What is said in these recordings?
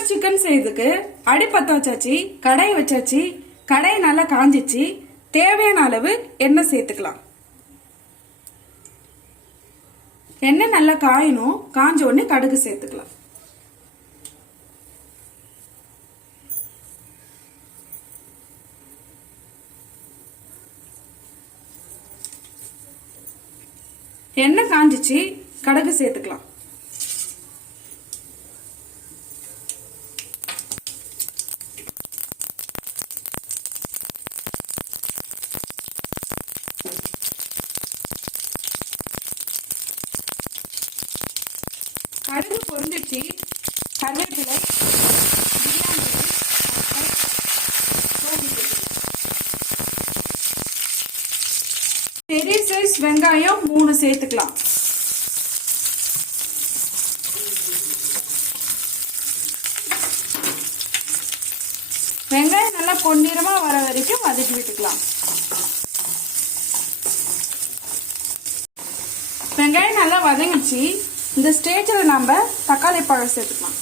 Pepper chicken செய்யறதுக்கு அடுப்பத்த வச்சாச்சு, கடாய் வச்சாச்சு. கடாய் நல்லா காஞ்சிச்சு. தேவையான அளவு எண்ணெய் சேர்த்துக்கலாம். எண்ணெய் நல்லா காயணும். காஞ்ச உடனே கடுகு சேர்த்துக்கலாம். எண்ணெய் காஞ்சிச்சு, கடுகு சேர்த்துக்கலாம். கடுகு பொரிஞ்சிச்சு. கருவேப்பிலை, பெரிய சைஸ் வெங்காயம் 3 சேர்த்துக்கலாம். வெங்காயம் நல்லா பொன்னிறமா வர வரைக்கும் வதக்கி விட்டுக்கலாம். வெங்காயம் நல்லா வதங்கிச்சு. இந்த ஸ்டேஜில் நம்ம தக்காளி பழம் சேர்த்துக்கலாம்.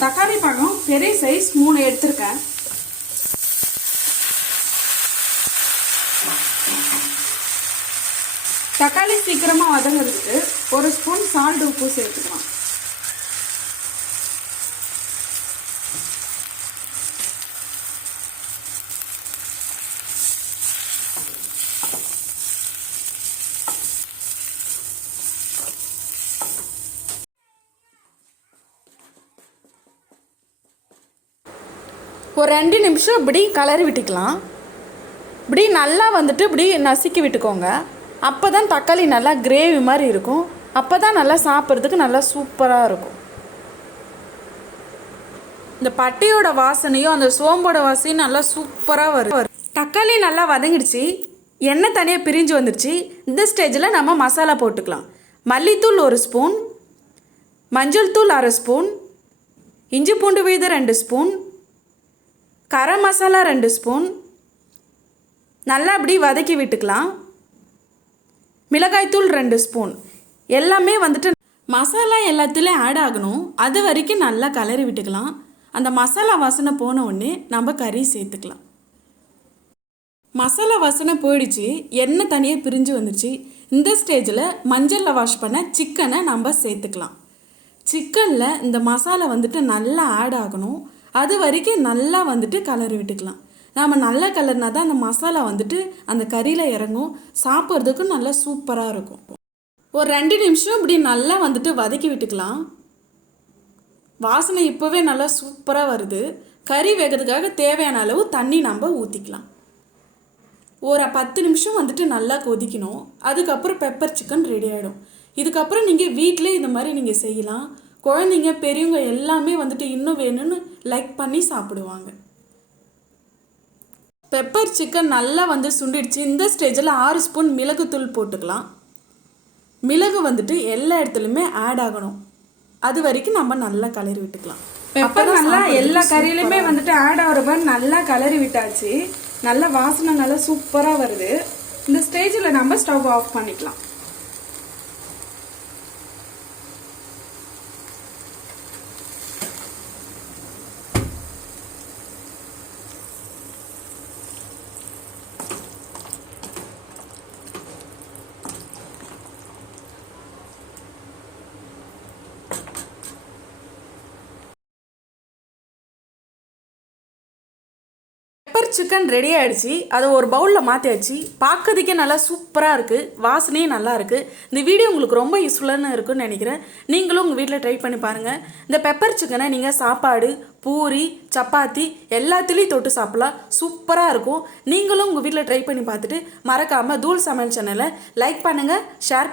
தக்காளி பழம் பெரிய சைஸ் 3 எடுத்திருக்கேன். தக்காளி சீக்கிரமா வதங்கிறதுக்கு 1 ஸ்பூன் சால்ட் உப்பு சேர்த்துக்கலாம். ஒரு 2 நிமிஷம் இப்படி கலரி விட்டுக்கலாம். இப்படி நல்லா இப்படி நசுக்கி விட்டுக்கோங்க. அப்போ தான் தக்காளி நல்லா கிரேவி மாதிரி இருக்கும். அப்போ தான் நல்லா சாப்பிட்றதுக்கு நல்லா சூப்பராக இருக்கும். இந்த பட்டையோட வாசனையும் அந்த சோம்போட வாசனையும் நல்லா சூப்பராக வரும். தக்காளி நல்லா வதங்கிடுச்சு. எண்ணெய் தனியாக பிரிஞ்சு வந்துடுச்சு. இந்த ஸ்டேஜில் நம்ம மசாலா போட்டுக்கலாம். மல்லித்தூள் 1 ஸ்பூன், மஞ்சள் தூள் 1/2 ஸ்பூன், இஞ்சி பூண்டு விழுது 2 ஸ்பூன், கரம் மசாலா 2 ஸ்பூன். நல்லா அப்படி வதக்கி விட்டுக்கலாம். மிளகாய்த்தூள் 2 ஸ்பூன். எல்லாமே மசாலா எல்லாத்துலேயும் ஆட் ஆகணும். அது வரைக்கும் நல்லா கலரி விட்டுக்கலாம். அந்த மசாலா வாசனை போன உடனே நம்ம கறி சேர்த்துக்கலாம். மசாலா வாசனை போயிடுச்சு. எண்ணெய் தனியாக பிரிஞ்சு வந்துடுச்சு. இந்த ஸ்டேஜில் மஞ்சளில் வாஷ் பண்ண சிக்கனை நம்ம சேர்த்துக்கலாம். சிக்கனில் இந்த மசாலா நல்லா ஆட் ஆகணும். அது வரைக்கும் நல்லா கலரி விட்டுக்கலாம். நாம் நல்லா கலர்னா தான் அந்த மசாலா அந்த கறியில் இறங்கும். சாப்பிட்றதுக்கும் நல்லா சூப்பராக இருக்கும். ஒரு 2 நிமிஷம் இப்படி நல்லா வதக்கி விட்டுக்கலாம். வாசனை இப்போவே நல்லா சூப்பராக வருது. கறி வேகிறதுக்காக தேவையான அளவு தண்ணி நம்ம ஊற்றிக்கலாம். ஒரு 10 நிமிஷம் நல்லா கொதிக்கணும். அதுக்கப்புறம் பெப்பர் சிக்கன் ரெடி ஆகிடும். இதுக்கப்புறம் நீங்கள் வீட்டிலே இந்த மாதிரி நீங்கள் செய்யலாம். குழந்தைங்க பெரியவங்க எல்லாமே இன்னும் வேணும்னு லைக் பண்ணி சாப்பிடுவாங்க. பெப்பர் சிக்கன் நல்லா சுண்டிடுச்சு. இந்த ஸ்டேஜில் 6 ஸ்பூன் மிளகுத்தூள் போட்டுக்கலாம். மிளகு எல்லா இடத்துலையுமே ஆட் ஆகணும். அது வரைக்கும் நம்ம நல்லா கலரி விட்டுக்கலாம். பெப்பர் நல்லா எல்லா கறியிலுமே ஆட் ஆகிற மாதிரி நல்லா கலரி விட்டாச்சு. நல்ல வாசனை நல்லா சூப்பராக வருது. இந்த ஸ்டேஜில் நம்ம ஸ்டவ் ஆஃப் பண்ணிக்கலாம். பெப்பர் சிக்கன் ரெடி ஆகிடுச்சு. அதை ஒரு பவுலில் மாற்றியாச்சு. பார்க்கறதுக்கே நல்லா சூப்பராக இருக்குது. வாசனையும் நல்லா இருக்குது. இந்த வீடியோ உங்களுக்கு ரொம்ப யூஸ்ஃபுல்லான இருக்குன்னு நினைக்கிறேன். நீங்களும் உங்கள் வீட்டில் ட்ரை பண்ணி பாருங்கள். இந்த பெப்பர் சிக்கனை நீங்கள் சாப்பாடு, பூரி, சப்பாத்தி எல்லாத்துலேயும் தொட்டு சாப்பிடலாம். சூப்பராக இருக்கும். நீங்களும் உங்கள் வீட்டில் ட்ரை பண்ணி பார்த்துட்டு மறக்காமல் தூள் சமையல் சேனலை லைக் பண்ணுங்கள், ஷேர் பண்ணுங்கள்.